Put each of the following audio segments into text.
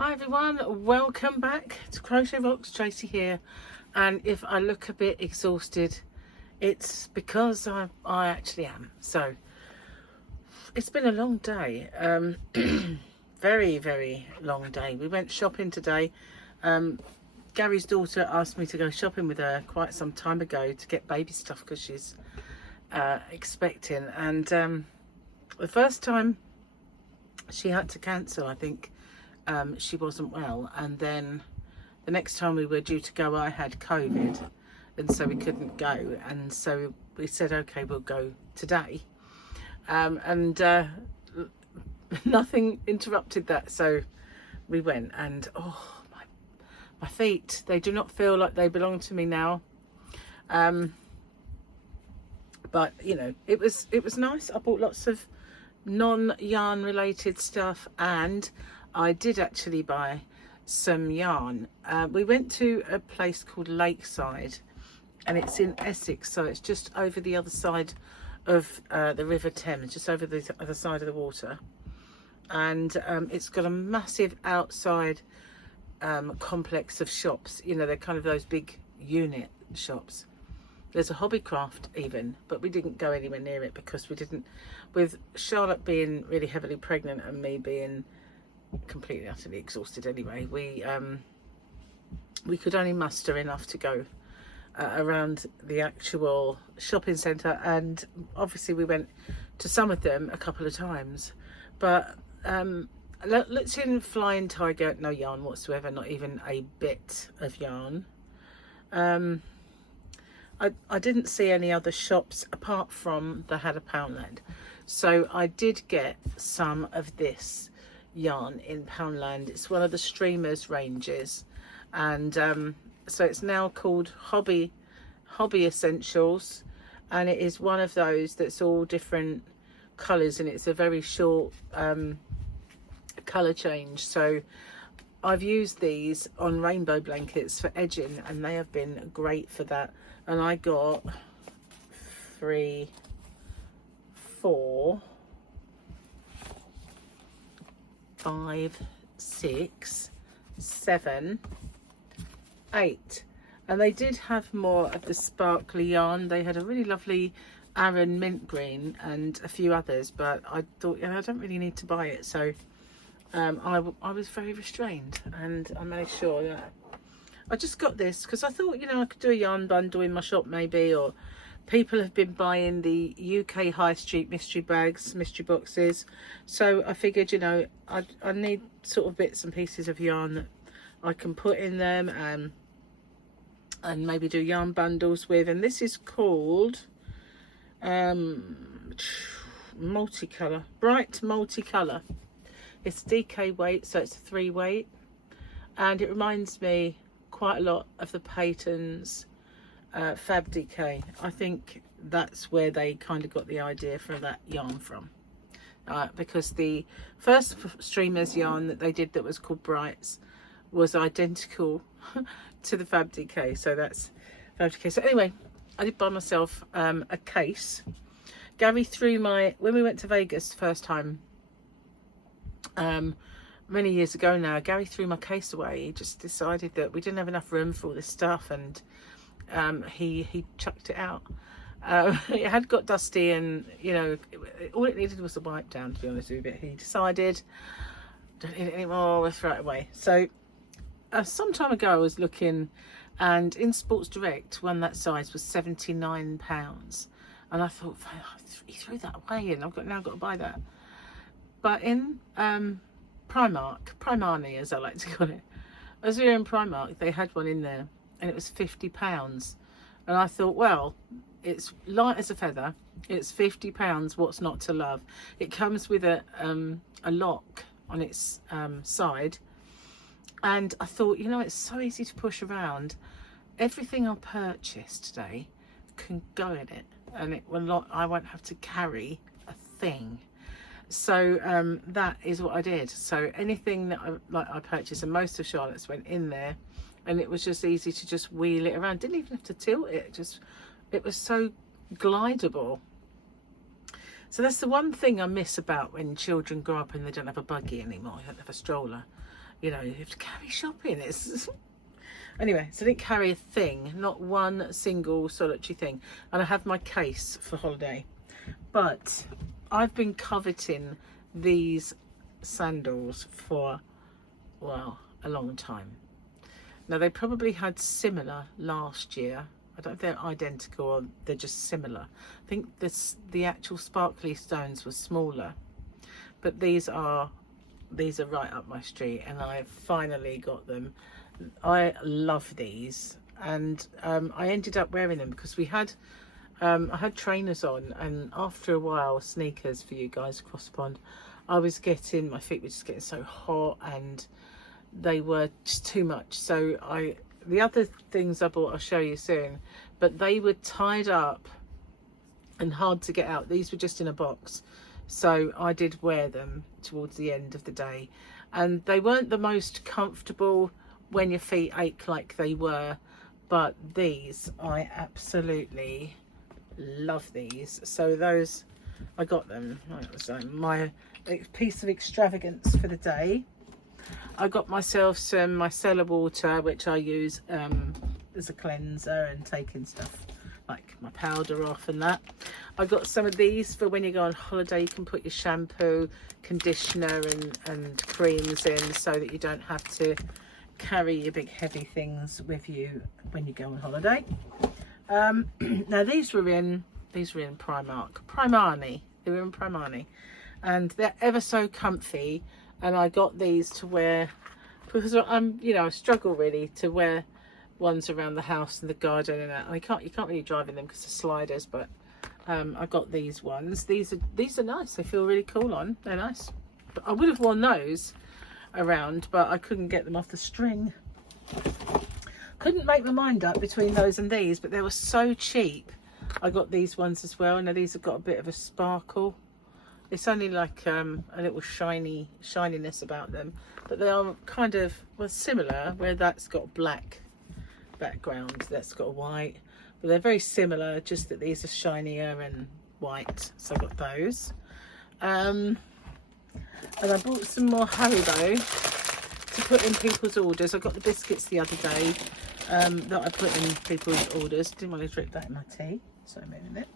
Hi everyone, welcome back to Crochet Rocks. Tracy here, and if I look a bit exhausted, it's because I actually am. So it's been a long day, very long day. We went shopping today. Gary's daughter asked me to go shopping with her quite some time ago to get baby stuff because she's expecting, and the first time she had to cancel, I think. She wasn't well, and then the next time we were due to go I had COVID, and so we couldn't go, and so we said okay, we'll go today, and nothing interrupted that, so we went, and oh, my feet, they do not feel like they belong to me now, but you know, it was nice. I bought lots of non-yarn related stuff, and I did actually buy some yarn. We went to a place called Lakeside, and it's in Essex, so it's just over the other side of the River Thames, just over the other side of the water, and it's got a massive outside complex of shops. You know, they're kind of those big unit shops. There's a Hobbycraft even, but we didn't go anywhere near it because we didn't, with Charlotte being really heavily pregnant and me being completely utterly exhausted anyway, we could only muster enough to go around the actual shopping centre, and obviously we went to some of them a couple of times, but let's in Flying Tiger, no yarn whatsoever, not even a bit of yarn. I didn't see any other shops apart from the had a Poundland, so I did get some of this yarn in Poundland. It's one of the Streamers ranges, and so it's now called Hobby Essentials, and it is one of those that's all different colours, and it's a very short colour change. So I've used these on rainbow blankets for edging, and they have been great for that. And I got 3, 4, 5, 6, 7, 8, and they did have more of the sparkly yarn. They had a really lovely Aran mint green and a few others, but I thought, you know, I don't really need to buy it, so I was very restrained, and I made sure that I just got this because I thought, you know, I could do a yarn bundle in my shop maybe, or people have been buying the UK High Street mystery bags, mystery boxes, so I figured, you know, I need sort of bits and pieces of yarn that I can put in them, and maybe do yarn bundles with. And this is called multicolour, bright multicolour. It's DK weight, so it's a 3 weight, and it reminds me quite a lot of the Payton's Fab DK. I think that's where they kind of got the idea for that yarn from, because the first Streamers yarn that they did that was called Brights was identical to the Fab DK, so that's Fab DK. So anyway, I did buy myself a case. Gary threw when we went to Vegas the first time, many years ago now, Gary threw my case away. He just decided that we didn't have enough room for all this stuff, and he chucked it out. It had got dusty, and you know, all it needed was a wipe down, to be honest with you, but he decided, don't need it anymore, we'll throw it away. So some time ago I was looking, and in Sports Direct one that size was £79, and I thought, he threw that away, and I've now got to buy that. But in Primarny as I like to call it, as we were in Primark, they had one in there, and it was £50, and I thought, well, it's light as a feather, it's £50, what's not to love? It comes with a lock on its side, and I thought, you know, it's so easy to push around. Everything I purchased today can go in it, and it will not, I won't have to carry a thing. So that is what I did. So anything that I purchased, and most of Charlotte's went in there, and it was just easy to just wheel it around. Didn't even have to tilt it, it was so glidable. So that's the one thing I miss about when children grow up and they don't have a buggy anymore, they don't have a stroller, you know, you have to carry shopping. It's anyway, so I didn't carry a thing, not one single solitary thing. And I have my case for holiday. But I've been coveting these sandals for, well, a long time. Now, they probably had similar last year. I don't know if they're identical or they're just similar. I think the actual sparkly stones were smaller, but these are right up my street, and I finally got them. I love these, and I ended up wearing them because we had I had trainers on, and after a while, sneakers for you guys across the pond, my feet were just getting so hot, and they were just too much. So the other things I bought I'll show you soon, but they were tied up and hard to get out. These were just in a box, so I did wear them towards the end of the day, and they weren't the most comfortable when your feet ache like they were, but these, I absolutely love these. So those, I got them. That was my piece of extravagance for the day. I got myself some micellar water, which I use as a cleanser and taking stuff like my powder off and that. I got some of these for when you go on holiday. You can put your shampoo, conditioner and creams in, so that you don't have to carry your big heavy things with you when you go on holiday. Now these were in Primani. They were in Primani, and they're ever so comfy. And I got these to wear because I struggle really to wear ones around the house and the garden and that. You can't really drive in them because they're sliders, but I got these ones. These are nice. They feel really cool on. They're nice. But I would have worn those around, but I couldn't get them off the string. Couldn't make my mind up between those and these, but they were so cheap. I got these ones as well. Now these have got a bit of a sparkle. It's only like a little shininess about them, but they are kind of, well, similar, where that's got black background, that's got a white, but they're very similar, just that these are shinier and white. So I got those. And I bought some more Haribo to put in people's orders. I got the biscuits the other day that I put in people's orders. Didn't want to drip that in my tea, so I'm moving it.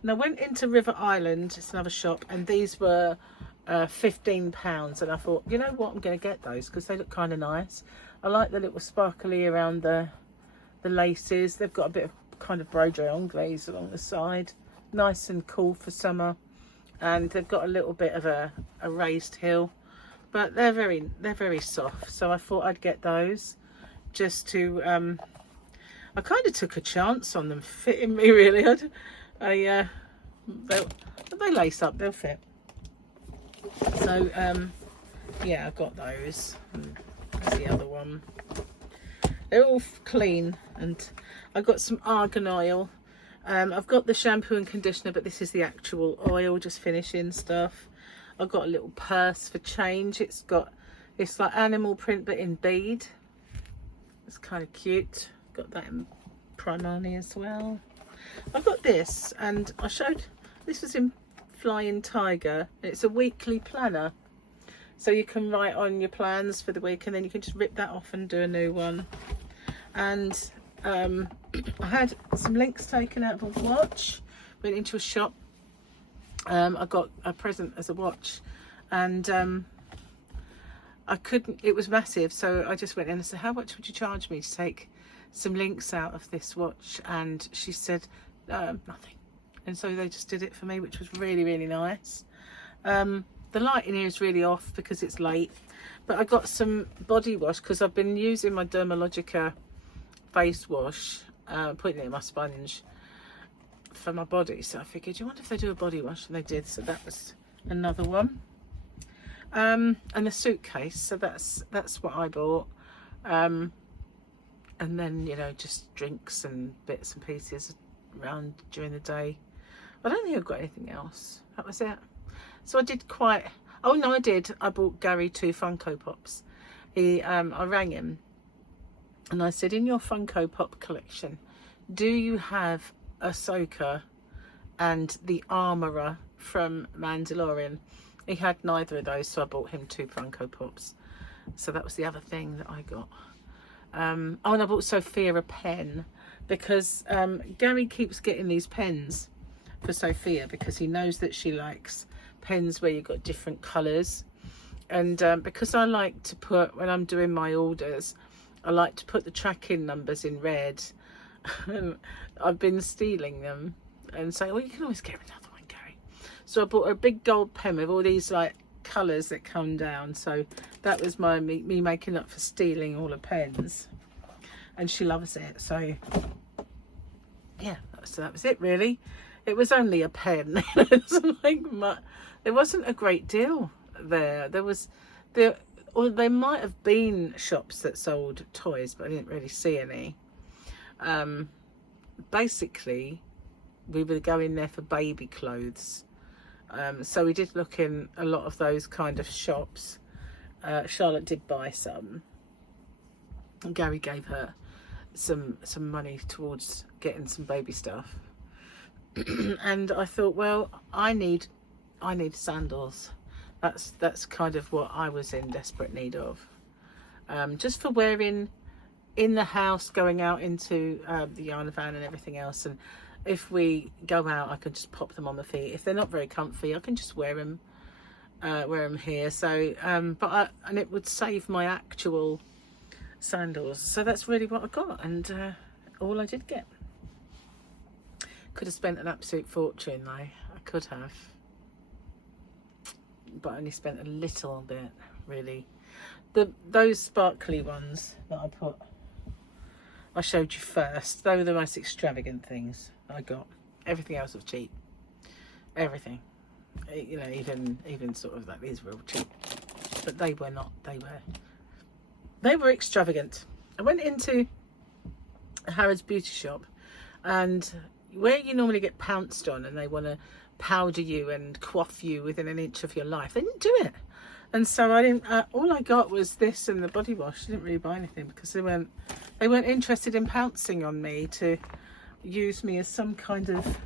And I went into River Island, it's another shop, and these were £15, and I thought, you know what, I'm going to get those because they look kind of nice. I like the little sparkly around the laces. They've got a bit of kind of Brodeur glaze along the side, nice and cool for summer, and they've got a little bit of a raised heel, but they're very soft. So I thought I'd get those just to I kind of took a chance on them fitting me, really. They lace up, they'll fit. So yeah, I've got those. That's the other one. They're all clean, and I've got some argan oil. I've got the shampoo and conditioner, but this is the actual oil, just finishing stuff. I've got a little purse for change. It's like animal print but in bead. It's kind of cute. Got that in Primani as well. I've got this, and I showed, this was in Flying Tiger. It's a weekly planner, so you can write on your plans for the week, and then you can just rip that off and do a new one. And I had some links taken out of a watch. Went into a shop. I got a present as a watch, and I couldn't, it was massive, so I just went in and said, how much would you charge me to take some links out of this watch? And she said nothing, and so they just did it for me, which was really, really nice. The lighting here is really off because it's late, but I got some body wash because I've been using my Dermalogica face wash, putting it in my sponge for my body. So I figured, you wonder if they do a body wash, and they did. So that was another one. And the suitcase, so that's what I bought. And then, you know, just drinks and bits and pieces around during the day. I don't think I've got anything else. That was it. So I did quite, oh no, I did. I bought Gary 2 Funko Pops. I rang him and I said, in your Funko Pop collection, do you have Ahsoka and the Armourer from Mandalorian? He had neither of those, so I bought him 2 Funko Pops. So that was the other thing that I got. Oh, and I bought Sophia a pen because Gary keeps getting these pens for Sophia because he knows that she likes pens where you've got different colours. And because I like to put, when I'm doing my orders, I like to put the tracking numbers in red. And I've been stealing them and saying, well, you can always get another one, Gary. So I bought a big gold pen with all these like colours that come down. So that was me making up for stealing all the pens. And she loves it. So yeah, so that was it really. It was only a pen. There wasn't a great deal there. Or there might have been shops that sold toys, but I didn't really see any. Basically, we were going there for baby clothes. So we did look in a lot of those kind of shops. Charlotte did buy some. And Gary gave her some money towards getting some baby stuff. And I thought, well, I need sandals. That's kind of what I was in desperate need of. Just for wearing in the house, going out into the yarn van and everything else. And if we go out, I can just pop them on my feet. If they're not very comfy, I can just wear them here. So, and it would save my actual sandals. So that's really what I got, and all I did get. Could have spent an absolute fortune though. I could have, but I only spent a little bit really. Those sparkly ones that I showed you first, they were the most extravagant things I got. Everything else was cheap. Everything, you know, even sort of like these were all cheap, but they were not. They were extravagant. I went into Harrods beauty shop, and where you normally get pounced on and they want to powder you and coif you within an inch of your life, they didn't do it. And so I didn't, all I got was this and the body wash. I didn't really buy anything because they weren't interested in pouncing on me to use me as some kind of,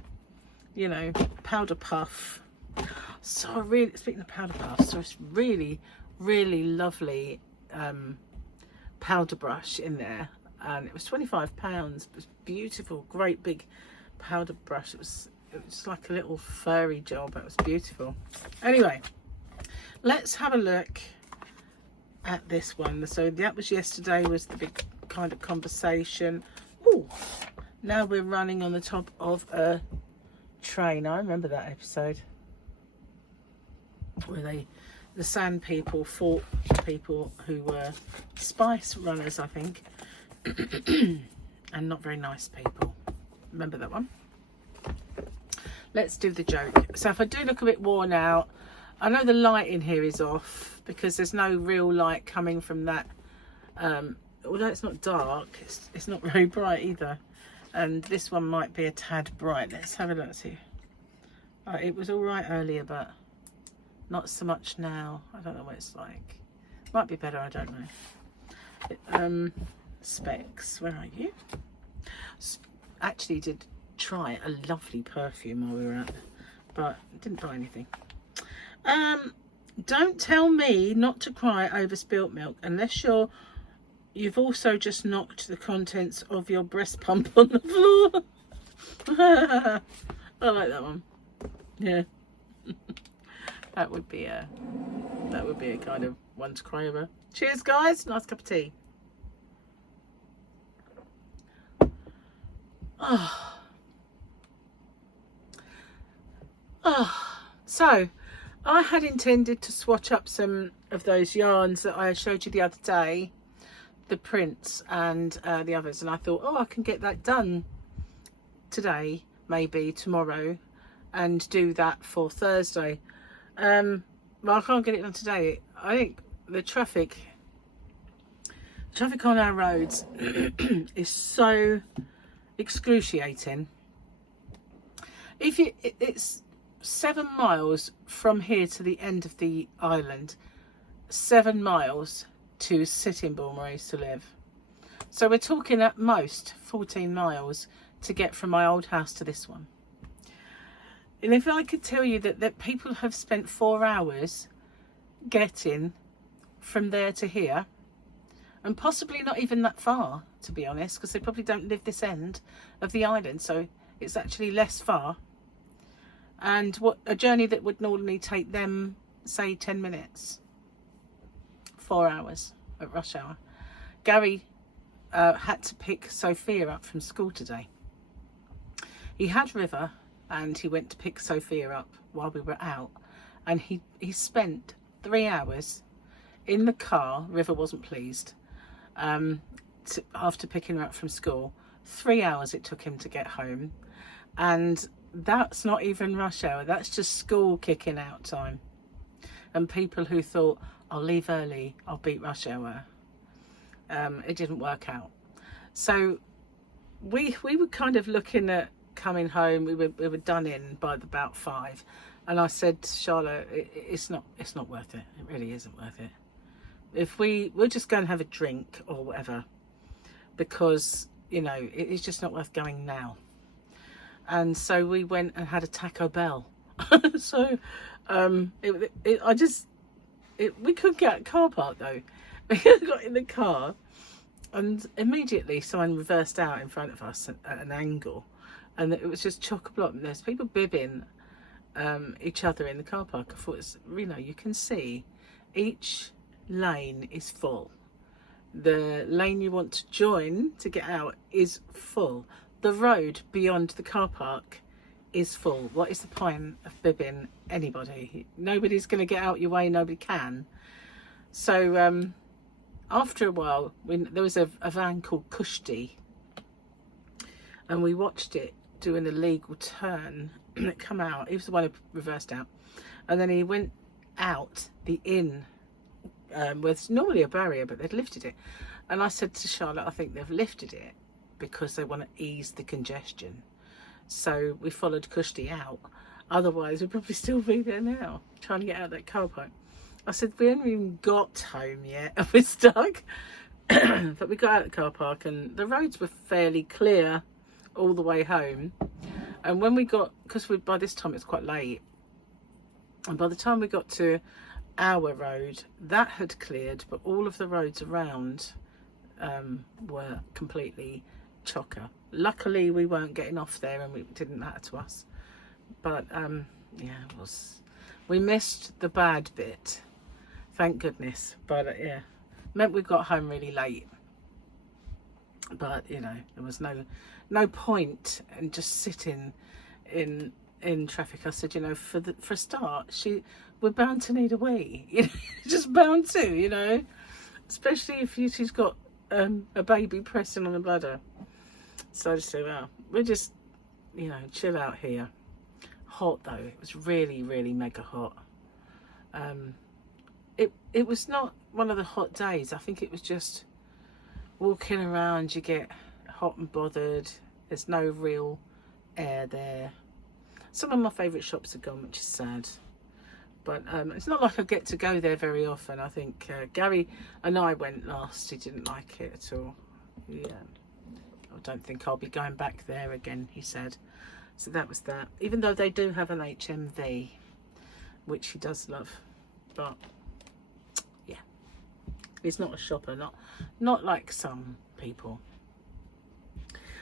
you know, powder puff. So speaking of powder puffs, so it's really lovely powder brush in there, and it was £25. It was beautiful, great big powder brush. It was like a little furry job. It was beautiful. Anyway, let's have a look at this one. So that was yesterday, was the big kind of conversation. Oh, now we're running on the top of a train. I remember that episode where the sand people fought people who were spice runners, I think, and not very nice people. Remember that one? Let's do the joke. So if I do look a bit worn out, I know the light in here is off because there's no real light coming from that. Although it's not dark, it's not very bright either. And this one might be a tad bright. Let's have a look. See, it was all right earlier, but not so much now. I don't know what it's like. Might be better, I don't know. Specs, where are you? Actually did try a lovely perfume while we were out there, but didn't buy anything. Don't tell me not to cry over spilt milk unless you've also just knocked the contents of your breast pump on the floor. I like that one. Yeah. That would be a kind of one to cry over. Cheers, guys. Nice cup of tea. So I had intended to swatch up some of those yarns that I showed you the other day, the prints and the others, and I thought, oh, I can get that done today, maybe tomorrow, and do that for Thursday. Well, I can't get it done today. I think the traffic on our roads is so excruciating. It's 7 miles from here to the end of the island, 7 miles to Sittingbourne where I used to live. So we're talking at most 14 miles to get from my old house to this one. And if I could tell you that people have spent 4 hours getting from there to here, and possibly not even that far, to be honest, because they probably don't live this end of the island, so it's actually less far. And what a journey that would normally take them, say, 10 minutes, 4 hours at rush hour. Gary had to pick Sophia up from school today. He had River, and he went to pick Sophia up while we were out, and he spent 3 hours in the car. River wasn't pleased. After picking her up from school, 3 hours it took him to get home, and that's not even rush hour, that's just school kicking out time. And people who thought, I'll leave early, I'll beat rush hour, it didn't work out. So we were kind of looking at coming home. We were done in by about 5, and I said to Charlotte, it's not worth it. It really isn't worth it. If we'll just go and have a drink or whatever, because you know it's just not worth going now. And so we went and had a Taco Bell. So we couldn't get a car park though. We got in the car, and immediately someone reversed out in front of us at an angle, and it was just chock-a-block. There's people bibbing each other in the car park. I thought, you can see each lane is full. The lane you want to join to get out is full. The road beyond the car park is full. What is the point of bibbing anybody? Nobody's going to get out your way. Nobody can. So after a while, there was a van called Kushti, and we watched it do an illegal turn and come out. He was the one who reversed out, and then he went out the inn where there's normally a barrier, but they'd lifted it. And I said to Charlotte, I think they've lifted it because they want to ease the congestion. So we followed Kushti out. Otherwise, we'd probably still be there now, trying to get out of that car park. I said, we haven't even got home yet, and we're stuck. But we got out of the car park, and the roads were fairly clear all the way home. And when we got, because by this time it's quite late, and by the time we got to our road, that had cleared, but all of the roads around were completely chocker. Luckily we weren't getting off there, and it didn't matter to us. But yeah, we missed the bad bit, thank goodness. But yeah, meant we got home really late. But there was no point in just sitting in traffic. I said, for a start, we're bound to need a wee. Just bound to, especially if she's got a baby pressing on the bladder. So I just said, well, we'll just chill out here. Hot though, it was really, really mega hot. It was not one of the hot days. I think it was just walking around, you get hot and bothered. There's no real air there. Some of my favourite shops are gone, which is sad. But it's not like I get to go there very often. I think Gary and I went last. He didn't like it at all. Yeah, I don't think I'll be going back there again, he said. So that was that. Even though they do have an HMV, which he does love. But yeah, he's not a shopper, not like some people.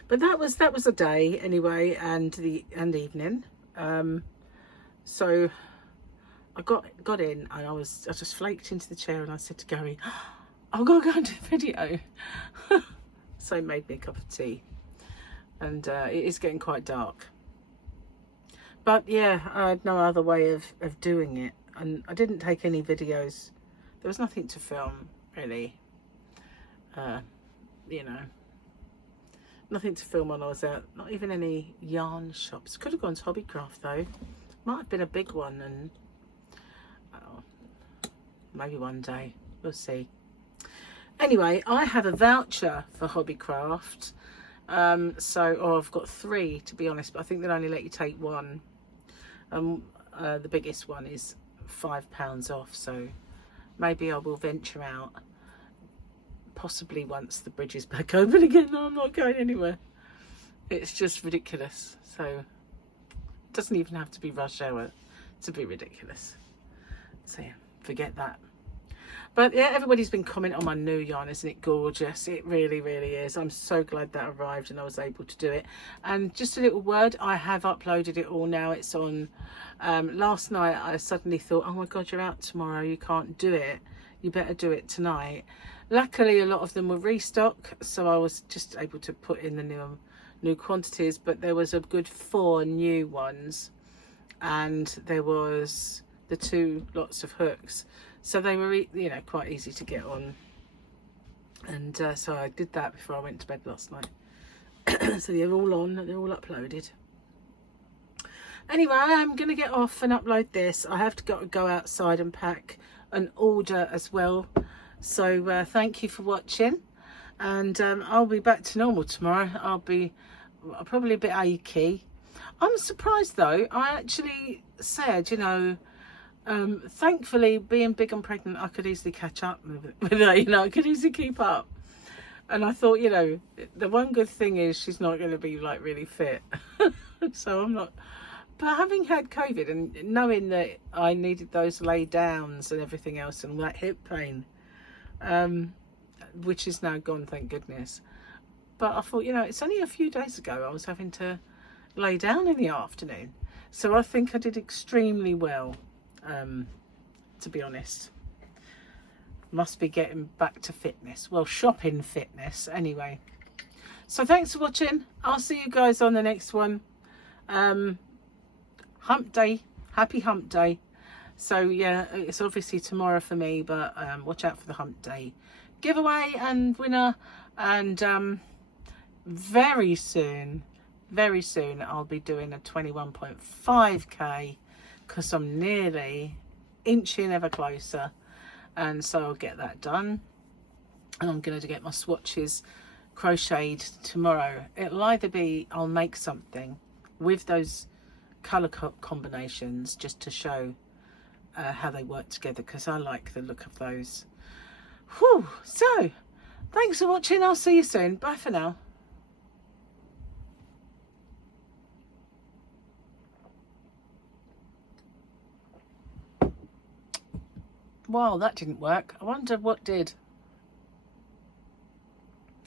But that was a day anyway, and evening. So I got in, and I just flaked into the chair, and I said to Gary, I've got to go and do a video. So he made me a cup of tea, and it is getting quite dark. But yeah, I had no other way of doing it, and I didn't take any videos. There was nothing to film, really. Nothing to film when I was out. Not even any yarn shops. Could have gone to Hobbycraft though. Might have been a big one, and maybe one day. We'll see. Anyway, I have a voucher for Hobbycraft. I've got 3 to be honest, but I think they'll only let you take 1. The biggest one is £5 off, so maybe I will venture out. Possibly once the bridge is back open again. No, I'm not going anywhere. It's just ridiculous. So it doesn't even have to be rush hour to be ridiculous. So yeah, forget that. But yeah, everybody's been commenting on my new yarn. Isn't it gorgeous? It really, really is. I'm so glad that arrived and I was able to do it. And just a little word, I have uploaded it all now. It's on. Last night I suddenly thought, oh my God, you're out tomorrow. You can't do it. You better do it tonight. Luckily, a lot of them were restock, so I was just able to put in the new quantities. But there was a good 4 new ones, and there was the 2 lots of hooks. So they were, you know, quite easy to get on. And so I did that before I went to bed last night. So they're all on, they're all uploaded. Anyway, I'm going to get off and upload this. I have to go outside and pack an order as well. So thank you for watching. And I'll be back to normal tomorrow. I'll probably a bit achy. I'm surprised though. I actually said, you know, thankfully, being big and pregnant, I could easily catch up with her, you know, I could easily keep up. And I thought, you know, the one good thing is she's not going to be like really fit. So I'm not, but having had COVID and knowing that I needed those lay downs and everything else and that hip pain, which is now gone, thank goodness. But I thought, you know, it's only a few days ago I was having to lay down in the afternoon. So I think I did extremely well. To be honest, must be getting back to fitness, well, shopping fitness anyway. So thanks for watching. I'll see you guys on the next one. Hump day, happy hump day. So yeah, it's obviously tomorrow for me, but watch out for the hump day giveaway and winner. And very soon I'll be doing a 21.5k, because I'm nearly inching ever closer, and so I'll get that done. And I'm going to get my swatches crocheted tomorrow. It'll either be I'll make something with those colour combinations just to show how they work together, because I like the look of those. Whew. So thanks for watching. I'll see you soon. Bye for now. Wow, that didn't work. I wonder what did.